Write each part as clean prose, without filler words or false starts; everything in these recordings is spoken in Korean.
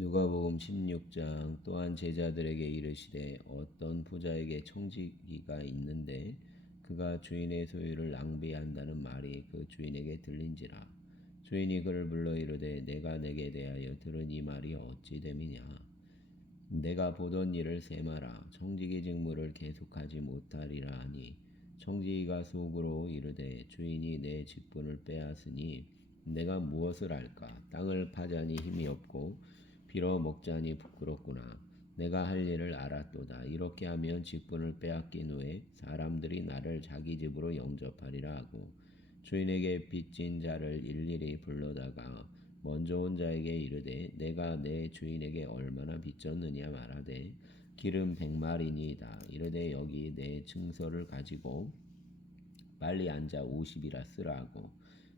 누가복음 16장 또한 제자들에게 이르시되 어떤 부자에게 청지기가 있는데 그가 주인의 소유를 낭비한다는 말이 그 주인에게 들린지라. 주인이 그를 불러 이르되 내가 내게 대하여 들은 이 말이 어찌 됨이냐. 내가 보던 일을 세마라. 청지기 직무를 계속하지 못하리라 하니 청지기가 속으로 이르되 주인이 내 직분을 빼앗으니 내가 무엇을 할까. 땅을 파자니 힘이 없고 빌어 먹자니 부끄럽구나. 내가 할 일을 알았도다. 이렇게 하면 직분을 빼앗긴 후에 사람들이 나를 자기 집으로 영접하리라 하고 주인에게 빚진 자를 일일이 불러다가 먼저 온 자에게 이르되 내가 내 주인에게 얼마나 빚졌느냐 말하되 기름 100마리니이다. 이르되 여기 내 증서를 가지고 빨리 앉아 50이라 쓰라 하고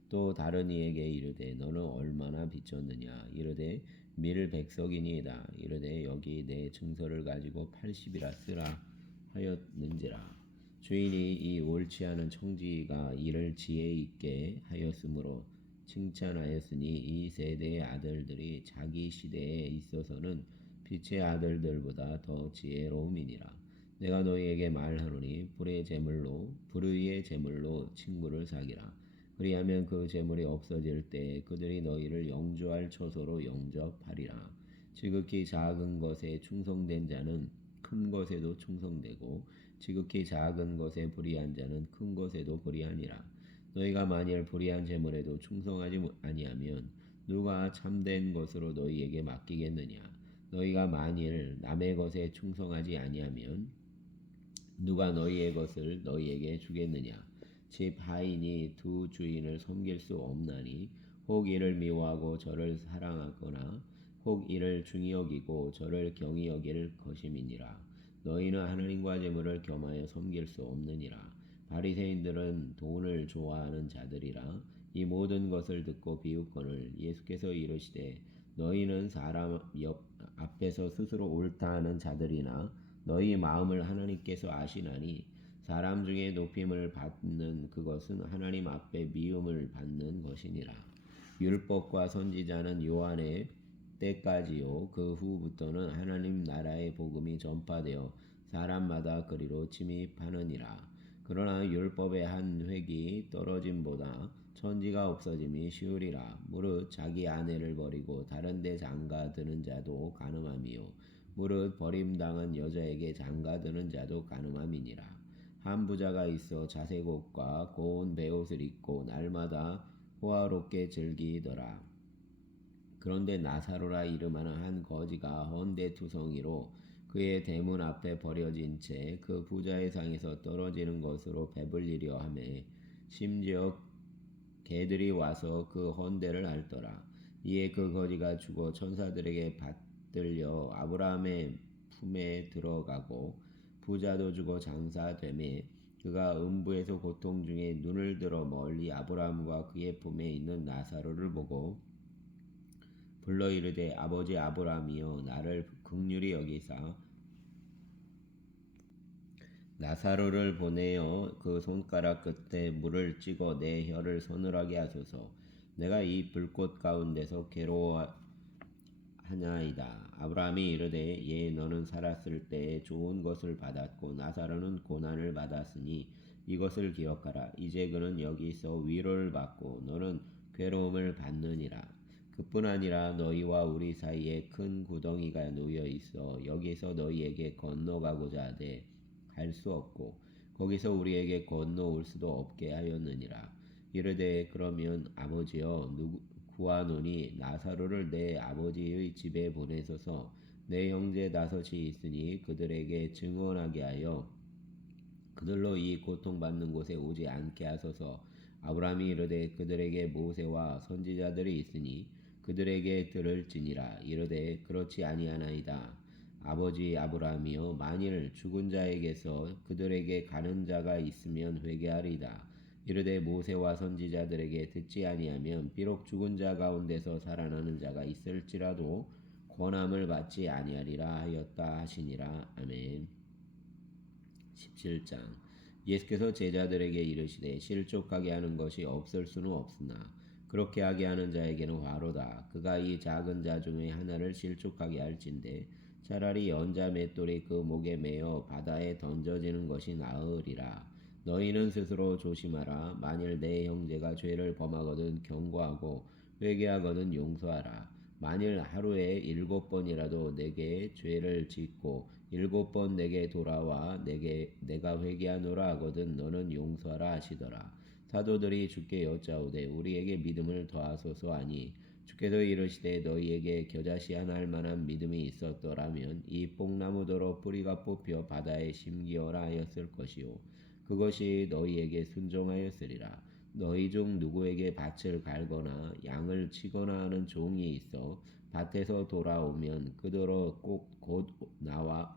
또 다른 이에게 이르되 너는 얼마나 빚졌느냐. 이르되 밀 100석이니이다. 이르되 여기 내 증서를 가지고 80이라 쓰라 하였는지라. 주인이 이 옳지 않은 청지가 이를 지혜 있게 하였으므로 칭찬하였으니 이 세대의 아들들이 자기 시대에 있어서는 빛의 아들들보다 더 지혜로움이니라. 내가 너희에게 말하노니 불의의 제물로 친구를 사기라. 그리하면 그 재물이 없어질 때 그들이 너희를 영주할 처소로 영접하리라. 지극히 작은 것에 충성된 자는 큰 것에도 충성되고 지극히 작은 것에 불의한 자는 큰 것에도 불의하니라. 너희가 만일 불의한 재물에도 충성하지 아니하면 누가 참된 것으로 너희에게 맡기겠느냐. 너희가 만일 남의 것에 충성하지 아니하면 누가 너희의 것을 너희에게 주겠느냐. 집 하인이 두 주인을 섬길 수 없나니 혹 이를 미워하고 저를 사랑하거나 혹 이를 중히 여기고 저를 경히 여길 것임이니라. 너희는 하나님과 재물을 겸하여 섬길 수 없느니라. 바리새인들은 돈을 좋아하는 자들이라. 이 모든 것을 듣고 비웃거늘 예수께서 이르시되 너희는 사람 앞에서 스스로 옳다 하는 자들이나 너희 마음을 하나님께서 아시나니 사람 중에 높임을 받는 그것은 하나님 앞에 미움을 받는 것이니라. 율법과 선지자는 요한의 때까지요 그 후부터는 하나님 나라의 복음이 전파되어 사람마다 그리로 침입하느니라. 그러나 율법의 한 획이 떨어짐보다 천지가 없어짐이 쉬우리라. 무릇 자기 아내를 버리고 다른 데 장가드는 자도 간음함이요 무릇 버림당한 여자에게 장가드는 자도 간음함이니라. 한 부자가 있어 자색 옷과 고운 베옷을 입고 날마다 호화롭게 즐기더라. 그런데 나사로라 이름하는 한 거지가 헌데투성이로 그의 대문 앞에 버려진 채 그 부자의 상에서 떨어지는 것으로 배불리려 하매 심지어 개들이 와서 그 헌데를 핥더라. 이에 그 거지가 죽어 천사들에게 받들려 아브라함의 품에 들어가고 부자도 죽어 장사되매 그가 음부에서 고통 중에 눈을 들어 멀리 아브라함과 그의 품에 있는 나사로를 보고 불러 이르되 아버지 아브라함이여 나를 긍휼히 여기사 나사로를 보내어 그 손가락 끝에 물을 찍어 내 혀를 서늘하게 하소서. 내가 이 불꽃 가운데서 괴로워하나이다. 아브라함이 이르되 예 너는 살았을 때에 좋은 것을 받았고 나사로는 고난을 받았으니 이것을 기억하라. 이제 그는 여기서 위로를 받고 너는 괴로움을 받느니라. 그뿐 아니라 너희와 우리 사이에 큰 구덩이가 놓여 있어 여기서 너희에게 건너가고자 하되 갈 수 없고 거기서 우리에게 건너올 수도 없게 하였느니라. 이르되 그러면 아버지여 구하노니 나사로를 내 아버지의 집에 보내소서. 내 형제 다섯이 있으니 그들에게 증언하게 하여 그들로 이 고통받는 곳에 오지 않게 하소서. 아브라함이 이르되 그들에게 모세와 선지자들이 있으니 그들에게 들을지니라. 이르되 그렇지 아니하나이다. 아버지 아브라함이여 만일 죽은 자에게서 그들에게 가는 자가 있으면 회개하리다. 이르되 모세와 선지자들에게 듣지 아니하면 비록 죽은 자 가운데서 살아나는 자가 있을지라도 권함을 받지 아니하리라 하였다 하시니라. 아멘. 17장 예수께서 제자들에게 이르시되 실족하게 하는 것이 없을 수는 없으나 그렇게 하게 하는 자에게는 화로다. 그가 이 작은 자 중에 하나를 실족하게 할진대 차라리 연자 맷돌이 그 목에 매어 바다에 던져지는 것이 나으리라. 너희는 스스로 조심하라. 만일 내 형제가 죄를 범하거든 경고하고 회개하거든 용서하라. 만일 하루에 7번이라도 내게 죄를 짓고 7번 내게 돌아와 내가 회개하노라 하거든 너는 용서하라 하시더라. 사도들이 주께 여짜오되 우리에게 믿음을 더하소서 하니 주께서 이르시되 너희에게 겨자씨 하나 할 만한 믿음이 있었더라면 이 뽕나무더러 뿌리가 뽑혀 바다에 심기어라 하였을 것이요 그것이 너희에게 순종하였으리라. 너희 중 누구에게 밭을 갈거나 양을 치거나 하는 종이 있어 밭에서 돌아오면 그더러 꼭 곧 나와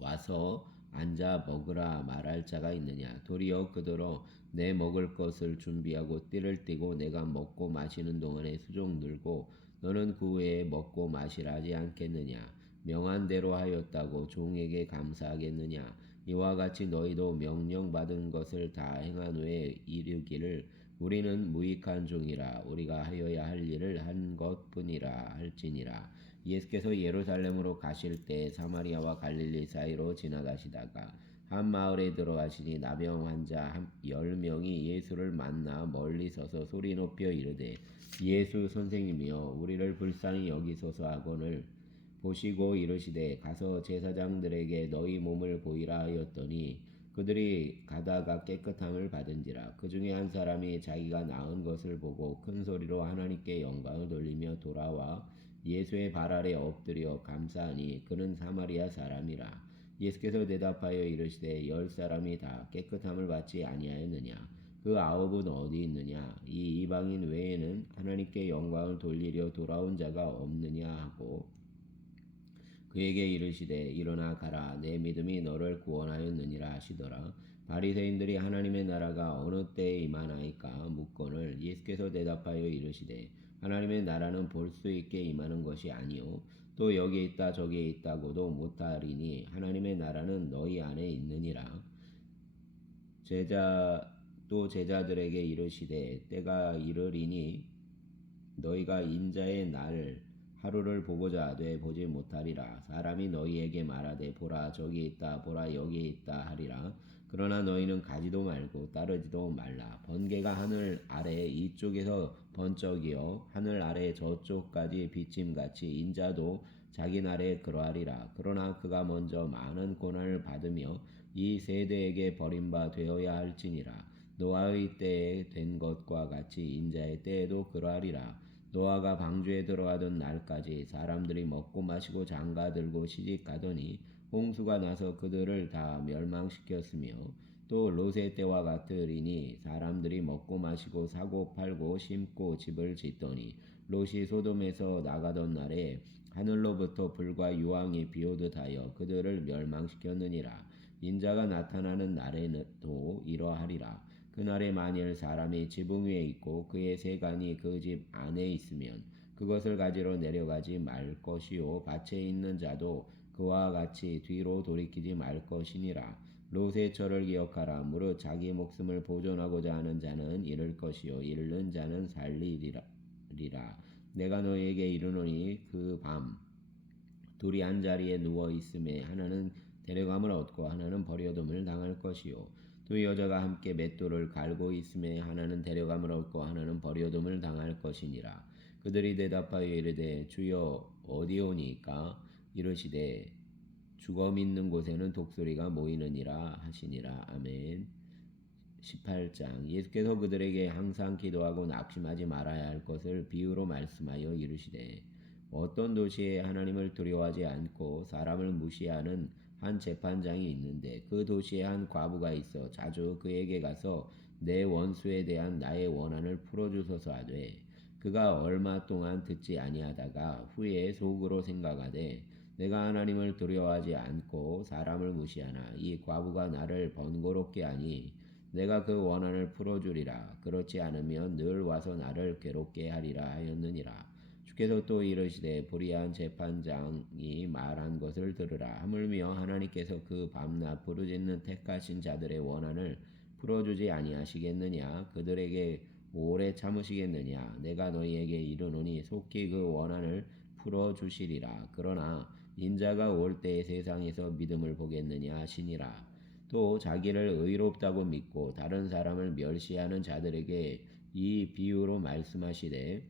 와서 앉아 먹으라 말할 자가 있느냐. 도리어 그더러 내 먹을 것을 준비하고 띠를 띠고 내가 먹고 마시는 동안에 수종 늘고 너는 그 후에 먹고 마시라 하지 않겠느냐. 명한 대로 하였다고 종에게 감사하겠느냐. 이와 같이 너희도 명령받은 것을 다 행한 후에 이르기를 우리는 무익한 종이라 우리가 하여야 할 일을 한 것뿐이라 할지니라. 예수께서 예루살렘으로 가실 때 사마리아와 갈릴리 사이로 지나가시다가 한 마을에 들어가시니 나병 환자 10명이 예수를 만나 멀리 서서 소리 높여 이르되 예수 선생님이여 우리를 불쌍히 여기소서 하거늘 보시고 이르시되 가서 제사장들에게 너희 몸을 보이라 하였더니 그들이 가다가 깨끗함을 받은지라. 그 중에 한 사람이 자기가 나은 것을 보고 큰 소리로 하나님께 영광을 돌리며 돌아와 예수의 발 아래 엎드려 감사하니 그는 사마리아 사람이라. 예수께서 대답하여 이르시되 10사람이 다 깨끗함을 받지 아니하였느냐. 그 9은 어디 있느냐. 이 이방인 외에는 하나님께 영광을 돌리려 돌아온 자가 없느냐 하고 그에게 이르시되 일어나 가라 내 믿음이 너를 구원하였느니라 하시더라. 바리새인들이 하나님의 나라가 어느 때에 임하나이까 묻거늘 예수께서 대답하여 이르시되 하나님의 나라는 볼 수 있게 임하는 것이 아니요 또 여기 있다 저기 있다고도 못하리니 하나님의 나라는 너희 안에 있느니라. 제자들에게 이르시되 때가 이르리니 너희가 인자의 날 하루를 보고자 하되 보지 못하리라. 사람이 너희에게 말하되 보라 저기 있다 보라 여기 있다 하리라. 그러나 너희는 가지도 말고 따르지도 말라. 번개가 하늘 아래 이쪽에서 번쩍이어 하늘 아래 저쪽까지 비침같이 인자도 자기 날에 그러하리라. 그러나 그가 먼저 많은 고난을 받으며 이 세대에게 버림바 되어야 할지니라. 노아의 때에 된 것과 같이 인자의 때에도 그러하리라. 노아가 방주에 들어가던 날까지 사람들이 먹고 마시고 장가들고 시집가더니 홍수가 나서 그들을 다 멸망시켰으며 또 롯의 때와 같으리니 사람들이 먹고 마시고 사고 팔고 심고 집을 짓더니 롯이 소돔에서 나가던 날에 하늘로부터 불과 유황이 비오듯 하여 그들을 멸망시켰느니라. 인자가 나타나는 날에도 이러하리라. 그날에 만일 사람이 지붕 위에 있고 그의 세간이 그 집 안에 있으면 그것을 가지러 내려가지 말 것이요 밭에 있는 자도 그와 같이 뒤로 돌이키지 말 것이니라. 롯의 철을 기억하라. 무릇 자기 목숨을 보존하고자 하는 자는 잃을 것이요 잃는 자는 살리리라. 내가 너희에게 이르노니 그 밤 둘이 한 자리에 누워 있음에 하나는 데려감을 얻고 하나는 버려둠을 당할 것이요 두 여자가 함께 맷돌을 갈고 있음에 하나는 데려감을 얻고 하나는 버려둠을 당할 것이니라. 그들이 대답하여 이르되 주여 어디오니까 이르시되 죽어 믿는 곳에는 독수리가 모이느니라 하시니라. 아멘. 18장 예수께서 그들에게 항상 기도하고 낙심하지 말아야 할 것을 비유로 말씀하여 이르시되 어떤 도시에 하나님을 두려워하지 않고 사람을 무시하는 한 재판장이 있는데 그 도시에 한 과부가 있어 자주 그에게 가서 내 원수에 대한 나의 원한을 풀어주소서 하되 그가 얼마 동안 듣지 아니하다가 후에 속으로 생각하되 내가 하나님을 두려워하지 않고 사람을 무시하나 이 과부가 나를 번거롭게 하니 내가 그 원한을 풀어주리라. 그렇지 않으면 늘 와서 나를 괴롭게 하리라 하였느니라. 주께서 또 이르시되 불의한 재판장이 말한 것을 들으라. 하물며 하나님께서 그 밤낮 부르짖는 택하신 자들의 원한을 풀어주지 아니하시겠느냐. 그들에게 오래 참으시겠느냐? 내가 너희에게 이르노니 속히 그 원한을 풀어 주시리라. 그러나 인자가 올 때에 세상에서 믿음을 보겠느냐 하시니라. 또 자기를 의롭다고 믿고 다른 사람을 멸시하는 자들에게 이 비유로 말씀하시되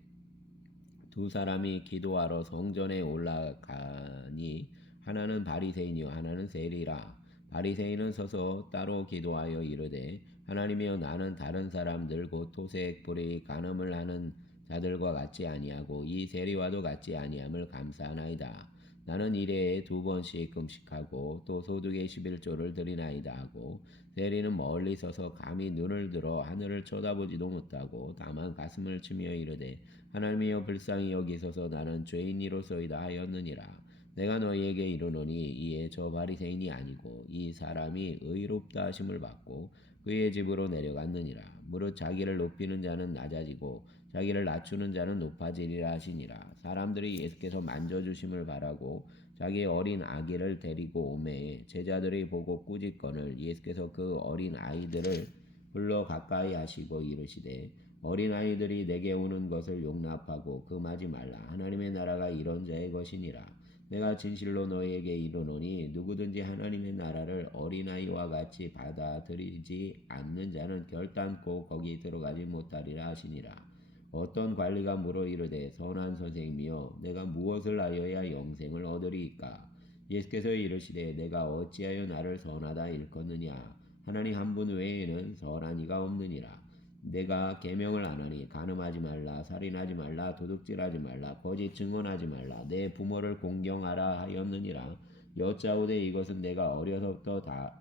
두 사람이 기도하러 성전에 올라가니 하나는 바리새인이요 하나는 세리라. 바리새인은 서서 따로 기도하여 이르되 하나님이여 나는 다른 사람들 곧 토색 불의 간음을 하는 자들과 같지 아니하고 이 세리와도 같지 아니함을 감사하나이다. 나는 일해에 2번씩 금식하고 또 소득의 11조를 드리나이다 하고 세리는 멀리 서서 감히 눈을 들어 하늘을 쳐다보지도 못하고 다만 가슴을 치며 이르되 하나님이여 불쌍히 여기소서 나는 죄인이로소이다 하였느니라. 내가 너희에게 이르노니 이에 저 바리새인이 아니고 이 사람이 의롭다 하심을 받고 그의 집으로 내려갔느니라. 무릇 자기를 높이는 자는 낮아지고 자기를 낮추는 자는 높아지리라 하시니라. 사람들이 예수께서 만져주심을 바라고 자기의 어린 아기를 데리고 오매 제자들이 보고 꾸짖거늘 예수께서 그 어린 아이들을 불러 가까이 하시고 이르시되 어린 아이들이 내게 오는 것을 용납하고 금하지 말라. 하나님의 나라가 이런 자의 것이니라. 내가 진실로 너희에게 이르노니 누구든지 하나님의 나라를 어린아이와 같이 받아들이지 않는 자는 결단코 거기 들어가지 못하리라 하시니라. 어떤 관리가 물어 이르되 선한 선생님이여 내가 무엇을 하여야 영생을 얻으리이까? 예수께서 이르시되 내가 어찌하여 나를 선하다 일컫느냐? 하나님 한 분 외에는 선한 이가 없느니라. 내가 계명을 안 하니 간음하지 말라 살인하지 말라 도둑질하지 말라 거짓 증언하지 말라 내 부모를 공경하라 하였느니라. 여짜오되 이것은 내가 어려서부터 다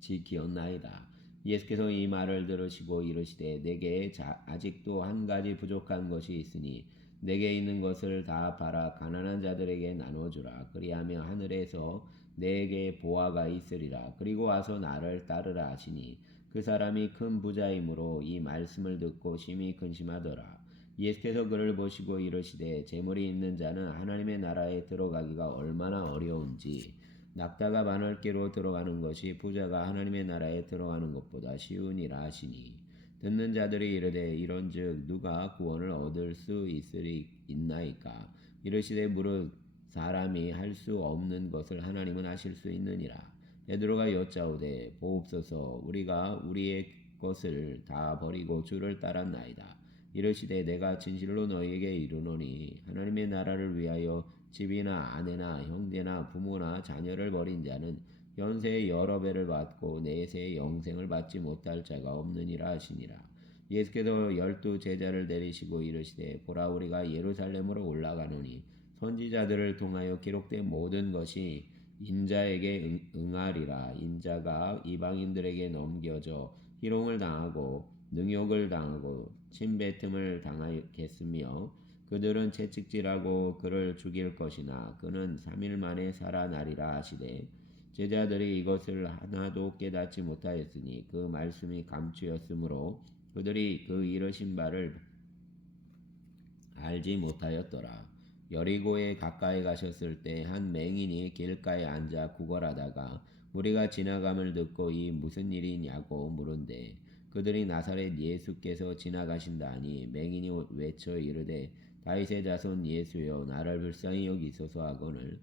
지키었나이다. 예수께서 이 말을 들으시고 이르시되 내게 아직도 한 가지 부족한 것이 있으니 내게 있는 것을 다 팔아 가난한 자들에게 나눠주라. 그리하면 하늘에서 내게 보화가 있으리라. 그리고 와서 나를 따르라 하시니 그 사람이 큰 부자이므로 이 말씀을 듣고 심히 근심하더라. 예수께서 그를 보시고 이르시되 재물이 있는 자는 하나님의 나라에 들어가기가 얼마나 어려운지 낙타가 바늘기로 들어가는 것이 부자가 하나님의 나라에 들어가는 것보다 쉬우니라 하시니 듣는 자들이 이르되 이런즉 누가 구원을 얻을 수 있나이까? 이르시되 무릇 사람이 할 수 없는 것을 하나님은 하실 수 있느니라. 베드로가 여짜오되 보옵소서 우리가 우리의 것을 다 버리고 주를 따랐나이다. 이르시되 내가 진실로 너희에게 이르노니 하나님의 나라를 위하여 집이나 아내나 형제나 부모나 자녀를 버린 자는 현세의 여러 배를 받고 내세의 영생을 받지 못할 자가 없느니라 하시니라. 예수께서 12 제자를 내리시고 이르시되 보라 우리가 예루살렘으로 올라가노니 선지자들을 통하여 기록된 모든 것이 인자에게 응하리라. 인자가 이방인들에게 넘겨져 희롱을 당하고 능욕을 당하고 침뱉음을 당하겠으며 그들은 채찍질하고 그를 죽일 것이나 그는 3일 만에 살아나리라 하시되 제자들이 이것을 하나도 깨닫지 못하였으니 그 말씀이 감추였으므로 그들이 그 이르신 바를 알지 못하였더라. 여리고에 가까이 가셨을 때 한 맹인이 길가에 앉아 구걸하다가 무리가 지나감을 듣고 이 무슨 일이냐고 물은데 그들이 나사렛 예수께서 지나가신다 하니 맹인이 외쳐 이르되 다윗의 자손 예수여 나를 불쌍히 여기소서 하거늘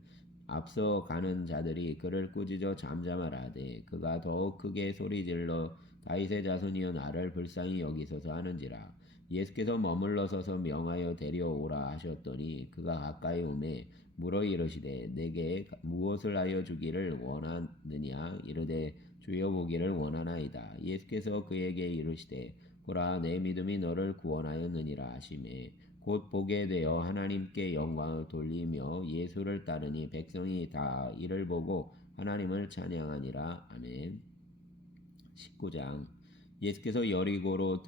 앞서 가는 자들이 그를 꾸짖어 잠잠하라 하되 그가 더욱 크게 소리질러 다윗의 자손이여 나를 불쌍히 여기소서 하는지라. 예수께서 머물러 서서 명하여 데려오라 하셨더니 그가 가까이 오매 물어 이르시되 내게 무엇을 하여 주기를 원하느냐? 이르되 주여 보기를 원하나이다. 예수께서 그에게 이르시되 보라 내 믿음이 너를 구원하였느니라 하시매 곧 보게 되어 하나님께 영광을 돌리며 예수를 따르니 백성이 다 이를 보고 하나님을 찬양하니라. 아멘. 19장 예수께서 여리고로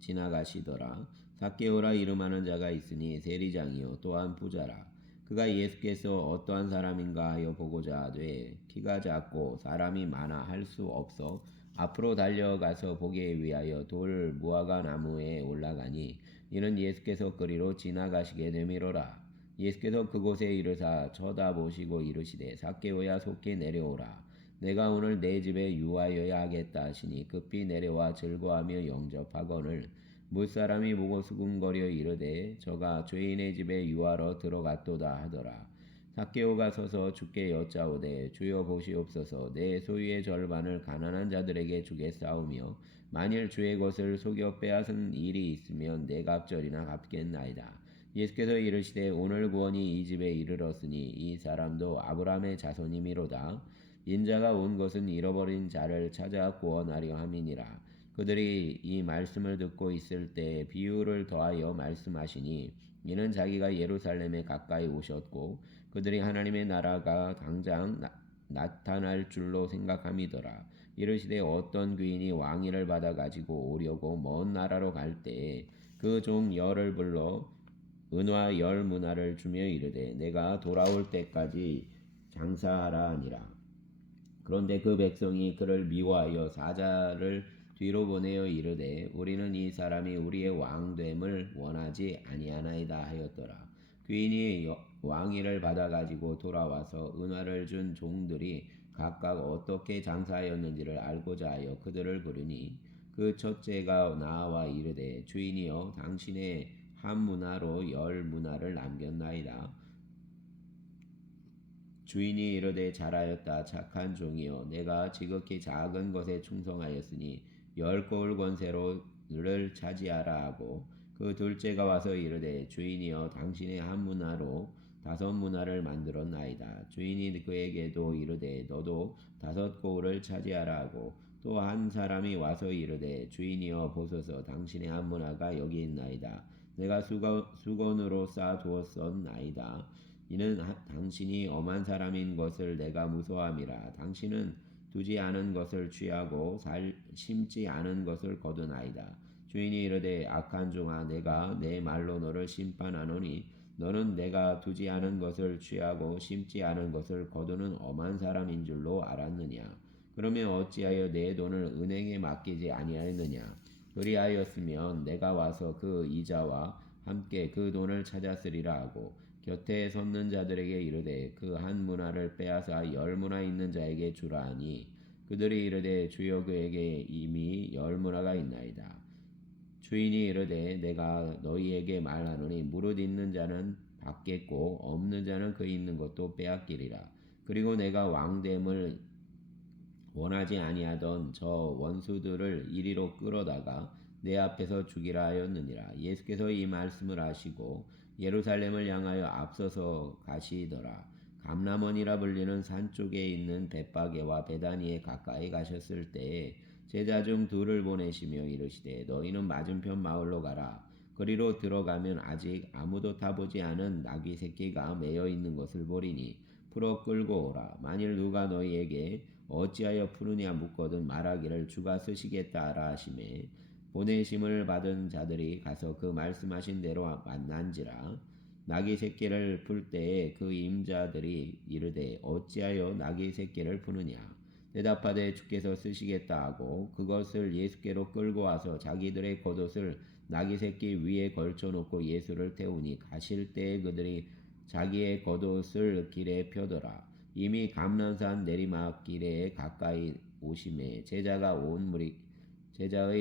지나가시더라. 삭개오라 이름하는 자가 있으니 세리장이요 또한 부자라. 그가 예수께서 어떠한 사람인가 하여 보고자 하되 키가 작고 사람이 많아 할 수 없어 앞으로 달려가서 보기 위하여 돌 무화과 나무에 올라가니 이는 예수께서 그리로 지나가시게 되미로라. 예수께서 그곳에 이르사 쳐다보시고 이르시되 삭개오야 속히 내려오라. 내가 오늘 내 집에 유하여야 하겠다 하시니 급히 내려와 즐거워하며 영접하거늘 무사람이 보고 수군거려 이르되 저가 죄인의 집에 유하러 들어갔도다 하더라. 삭개오가 서서 주께 여짜오되 주여 보시옵소서 내 소유의 절반을 가난한 자들에게 주겠사오며 만일 주의 것을 속여 빼앗은 일이 있으면 내 갑절이나 갚겠나이다. 예수께서 이르시되 오늘 구원이 이 집에 이르렀으니 이 사람도 아브라함의 자손이미로다. 인자가 온 것은 잃어버린 자를 찾아 구원하려 함이니라. 그들이 이 말씀을 듣고 있을 때 비유를 더하여 말씀하시니 이는 자기가 예루살렘에 가까이 오셨고 그들이 하나님의 나라가 당장 나타날 줄로 생각함이더라. 이르시되 어떤 귀인이 왕위를 받아 가지고 오려고 먼 나라로 갈 때에 그 종 열을 불러 은화 열 문화를 주며 이르되 내가 돌아올 때까지 장사하라 하니라. 그런데 그 백성이 그를 미워하여 사자를 뒤로 보내어 이르되 우리는 이 사람이 우리의 왕됨을 원하지 아니하나이다 하였더라. 귀인이 왕위를 받아 가지고 돌아와서 은화를 준 종들이 각각 어떻게 장사하였는지를 알고자 하여 그들을 부르니 그 첫째가 나와 이르되 주인이여 당신의 한 문화로 열 문화를 남겼나이다. 주인이 이르되 잘하였다 착한 종이여 내가 지극히 작은 것에 충성하였으니 열 고을 권세로를 차지하라 하고 그 둘째가 와서 이르되 주인이여 당신의 한 문화로 다섯 문화를 만들었나이다. 주인이 그에게도 이르되 너도 다섯 고을을 차지하라 하고 또 한 사람이 와서 이르되 주인이여 보소서 당신의 한 문화가 여기 있나이다. 내가 수건으로 쌓아두었었나이다. 이는 당신이 엄한 사람인 것을 내가 무서워함이라. 당신은 두지 않은 것을 취하고 심지 않은 것을 거두나이다. 주인이 이르되 악한 종아 내가 내 말로 너를 심판하노니 너는 내가 두지 않은 것을 취하고 심지 않은 것을 거두는 엄한 사람인 줄로 알았느냐. 그러면 어찌하여 내 돈을 은행에 맡기지 아니하였느냐. 그리하였으면 내가 와서 그 이자와 함께 그 돈을 찾았으리라 하고 곁에 섰는 자들에게 이르되 그 한 문화를 빼앗아 열 문화 있는 자에게 주라 하니 그들이 이르되 주여 그에게 이미 열 문화가 있나이다. 주인이 이르되 내가 너희에게 말하노니 무릇 있는 자는 받겠고 없는 자는 그 있는 것도 빼앗기리라. 그리고 내가 왕됨을 원하지 아니하던 저 원수들을 이리로 끌어다가 내 앞에서 죽이라 하였느니라. 예수께서 이 말씀을 하시고 예루살렘을 향하여 앞서서 가시더라. 감람원이라 불리는 산 쪽에 있는 벳바게와 베다니에 가까이 가셨을 때에 제자 중 둘을 보내시며 이르시되 너희는 맞은편 마을로 가라. 그리로 들어가면 아직 아무도 타보지 않은 나귀 새끼가 매여 있는 것을 보리니 풀어 끌고 오라. 만일 누가 너희에게 어찌하여 푸느냐 묻거든 말하기를 주가 쓰시겠다 하라 하시매 보내심을 받은 자들이 가서 그 말씀하신 대로 만난지라. 나귀 새끼를 풀 때에 그 임자들이 이르되 어찌하여 나귀 새끼를 푸느냐. 대답하되 주께서 쓰시겠다 하고 그것을 예수께로 끌고 와서 자기들의 겉옷을 나귀 새끼 위에 걸쳐놓고 예수를 태우니 가실 때에 그들이 자기의 겉옷을 길에 펴더라. 이미 감난산 내리막길에 가까이 오심에 제자의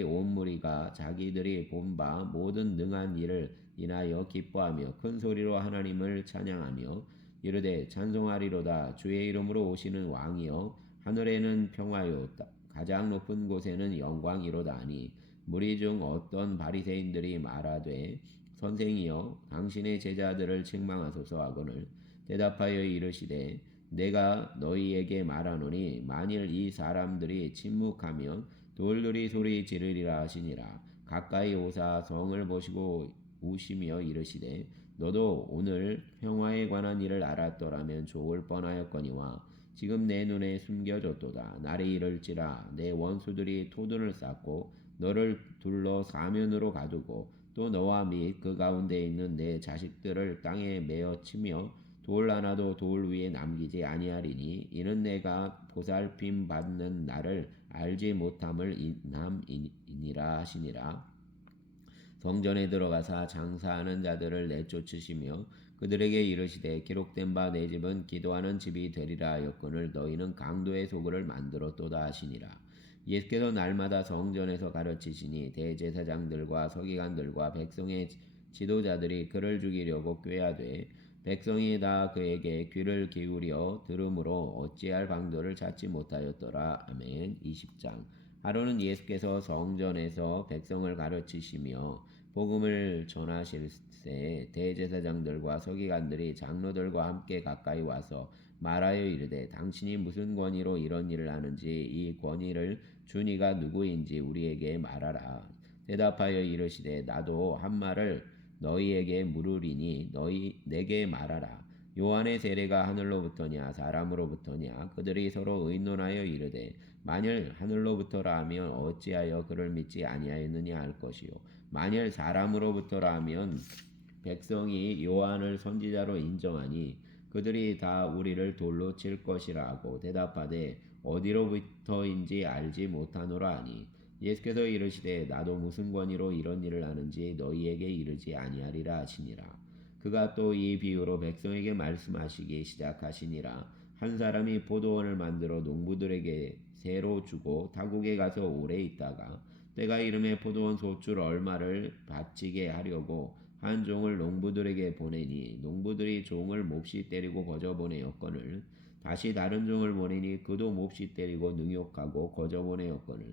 온 무리가 자기들이 본 바 모든 능한 일을 인하여 기뻐하며 큰 소리로 하나님을 찬양하며 이르되 찬송하리로다. 주의 이름으로 오시는 왕이여 하늘에는 평화요 가장 높은 곳에는 영광이로다 하니 무리 중 어떤 바리새인들이 말하되 선생이여 당신의 제자들을 책망하소서 하거늘 대답하여 이르시되 내가 너희에게 말하노니 만일 이 사람들이 침묵하면 돌들이 소리 지르리라 하시니라. 가까이 오사 성을 보시고 우시며 이르시되 너도 오늘 평화에 관한 일을 알았더라면 좋을 뻔하였거니와 지금 내 눈에 숨겨졌도다. 날이 이를지라 내 원수들이 토둔을 쌓고 너를 둘러 사면으로 가두고 또 너와 및 그 가운데 있는 내 자식들을 땅에 메어 치며 돌 하나도 돌 위에 남기지 아니하리니 이는 내가 보살핌 받는 날을 알지 못함을 인함이니라 하시니라. 성전에 들어가사 장사하는 자들을 내쫓으시며 그들에게 이르시되 기록된 바 내 집은 기도하는 집이 되리라 하였거늘 너희는 강도의 소굴을 만들었도다 하시니라. 예수께서 날마다 성전에서 가르치시니 대제사장들과 서기관들과 백성의 지도자들이 그를 죽이려고 꾀하되 백성이 다 그에게 귀를 기울여 들으므로 어찌할 방도를 찾지 못하였더라. 아멘. 20장. 하루는 예수께서 성전에서 백성을 가르치시며 복음을 전하실세 대제사장들과 서기관들이 장로들과 함께 가까이 와서 말하여 이르되 당신이 무슨 권위로 이런 일을 하는지 이 권위를 준 이가 누구인지 우리에게 말하라. 대답하여 이르시되 나도 한 말을 너희에게 물으리니 너희 내게 말하라. 요한의 세례가 하늘로부터냐 사람으로부터냐 그들이 서로 의논하여 이르되 만일 하늘로부터라 하면 어찌하여 그를 믿지 아니하였느냐 할 것이요 만일 사람으로부터라 하면 백성이 요한을 선지자로 인정하니 그들이 다 우리를 돌로 칠 것이라 하고 대답하되 어디로부터인지 알지 못하노라 하니 예수께서 이르시되 나도 무슨 권위로 이런 일을 하는지 너희에게 이르지 아니하리라 하시니라. 그가 또 이 비유로 백성에게 말씀하시기 시작하시니라. 한 사람이 포도원을 만들어 농부들에게 새로 주고 타국에 가서 오래 있다가 때가 이름에 포도원 소출 얼마를 바치게 하려고 한 종을 농부들에게 보내니 농부들이 종을 몹시 때리고 거저보내었거늘 다시 다른 종을 보내니 그도 몹시 때리고 능욕하고 거저보내었거늘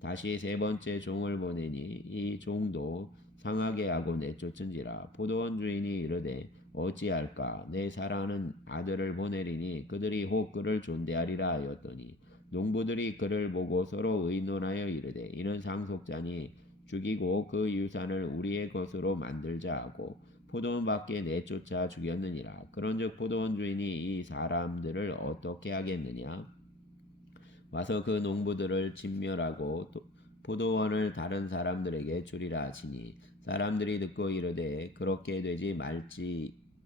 다시 세 번째 종을 보내니 이 종도 상하게 하고 내쫓은지라. 포도원 주인이 이르되 어찌할까 내 사랑하는 아들을 보내리니 그들이 혹 그를 존대하리라 하였더니 농부들이 그를 보고 서로 의논하여 이르되 이는 상속자니 죽이고 그 유산을 우리의 것으로 만들자 하고 포도원 밖에 내쫓아 죽였느니라. 그런즉 포도원 주인이 이 사람들을 어떻게 하겠느냐? 와서 그 농부들을 진멸하고 포도원을 다른 사람들에게 주리라 하시니 사람들이 듣고 이르되 그렇게 되지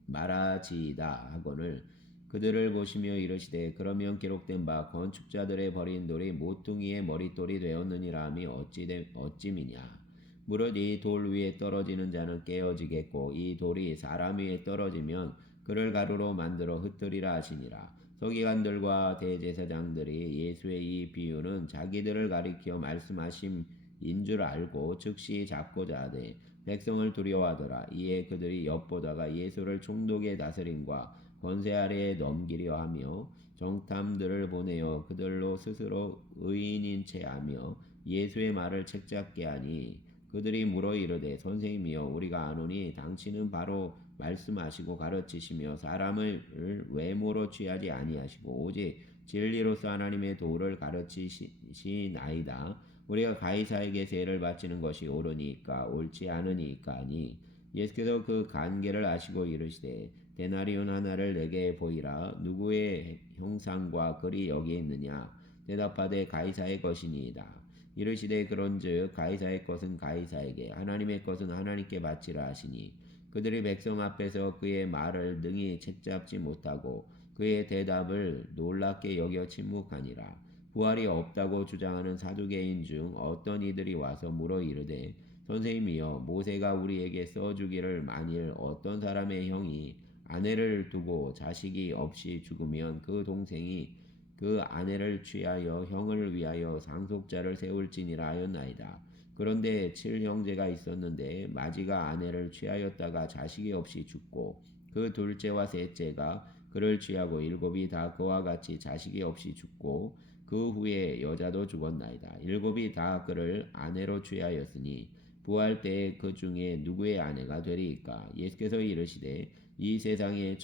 말아지이다 하거늘 그들을 보시며 이르시되 그러면 기록된 바 건축자들의 버린 돌이 모퉁이의 머릿돌이 되었느니라 함이 어찌미냐 무릇 이 돌 위에 떨어지는 자는 깨어지겠고 이 돌이 사람 위에 떨어지면 그를 가루로 만들어 흩으리라 하시니라. 서기관들과 대제사장들이 예수의 이 비유는 자기들을 가리켜 말씀하심인 줄 알고 즉시 잡고자 하되 백성을 두려워하더라. 이에 그들이 엿보다가 예수를 총독의 다스림과 권세 아래에 넘기려 하며 정탐들을 보내어 그들로 스스로 의인인 채 하며 예수의 말을 책잡게 하니 그들이 물어 이르되 선생님이여 우리가 아노니 당신은 바로 말씀하시고 가르치시며 사람을 외모로 취하지 아니하시고 오직 진리로서 하나님의 도를 가르치시나이다. 우리가 가이사에게 세를 바치는 것이 옳으니까 옳지 않으니까 하니 예수께서 그 관계를 아시고 이르시되 데나리온 하나를 내게 보이라. 누구의 형상과 글이 여기 있느냐? 대답하되 가이사의 것이니이다. 이르시되 그런즉 가이사의 것은 가이사에게 하나님의 것은 하나님께 바치라 하시니 그들이 백성 앞에서 그의 말을 능히 책잡지 못하고 그의 대답을 놀랍게 여겨 침묵하니라. 부활이 없다고 주장하는 사두개인 중 어떤 이들이 와서 물어 이르되 선생님이여 모세가 우리에게 써주기를 만일 어떤 사람의 형이 아내를 두고 자식이 없이 죽으면 그 동생이 그 아내를 취하여 형을 위하여 상속자를 세울지니라 하였나이다. 그런데 7형제가 있었는데 마지가 아내를 취하였다가 자식이 없이 죽고 그 둘째와 셋째가 그를 취하고 7이 다 그와 같이 자식이 없이 죽고 그 후에 여자도 죽었나이다. 7이 다 그를 아내로 취하였으니 부활 때에 그 중에 누구의 아내가 되리이까? 예수께서 이르시되 이 세상의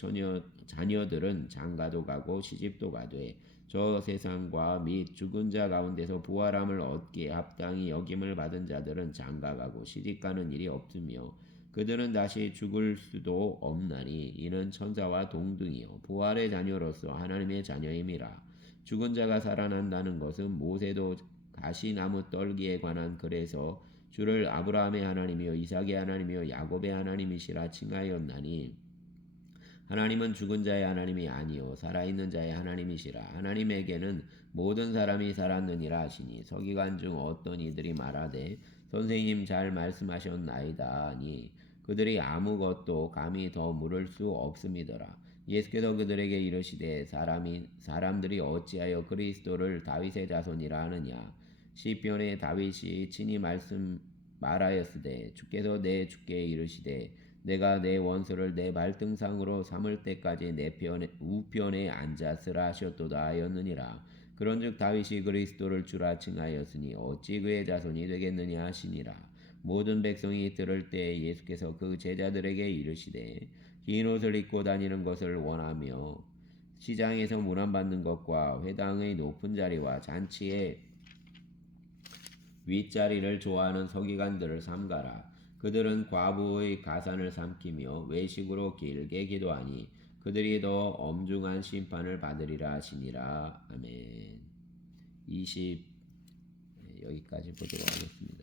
자녀들은 장가도 가고 시집도 가되 저 세상과 및 죽은 자 가운데서 부활함을 얻기에 합당히 여김을 받은 자들은 장가가고 시집가는 일이 없으며 그들은 다시 죽을 수도 없나니 이는 천사와 동등이요 부활의 자녀로서 하나님의 자녀임이라. 죽은 자가 살아난다는 것은 모세도 가시나무 떨기에 관한 글에서 주를 아브라함의 하나님이요 이삭의 하나님이요 야곱의 하나님이시라 칭하였나니 하나님은 죽은 자의 하나님이 아니요 살아있는 자의 하나님이시라. 하나님에게는 모든 사람이 살았느니라 하시니 서기관 중 어떤 이들이 말하되 선생님 잘 말씀하셨나이다 하니 그들이 아무것도 감히 더 물을 수 없음이더라. 예수께서 그들에게 이르시되 사람들이 어찌하여 그리스도를 다윗의 자손이라 하느냐. 시편에 다윗이 친히 말하였으되 주께서 내 주께 이르시되 내가 내 원수를 내 발등상으로 삼을 때까지 내 우편에 앉았으라 하셨도다 하였느니라. 그런즉 다윗이 그리스도를 주라 칭하였으니 어찌 그의 자손이 되겠느냐 하시니라. 모든 백성이 들을 때 예수께서 그 제자들에게 이르시되 흰 옷을 입고 다니는 것을 원하며 시장에서 문안받는 것과 회당의 높은 자리와 잔치의 윗자리를 좋아하는 서기관들을 삼가라. 그들은 과부의 가산을 삼키며 외식으로 길게 기도하니 그들이 더 엄중한 심판을 받으리라 하시니라. 아멘. 20 여기까지 보도록 하겠습니다.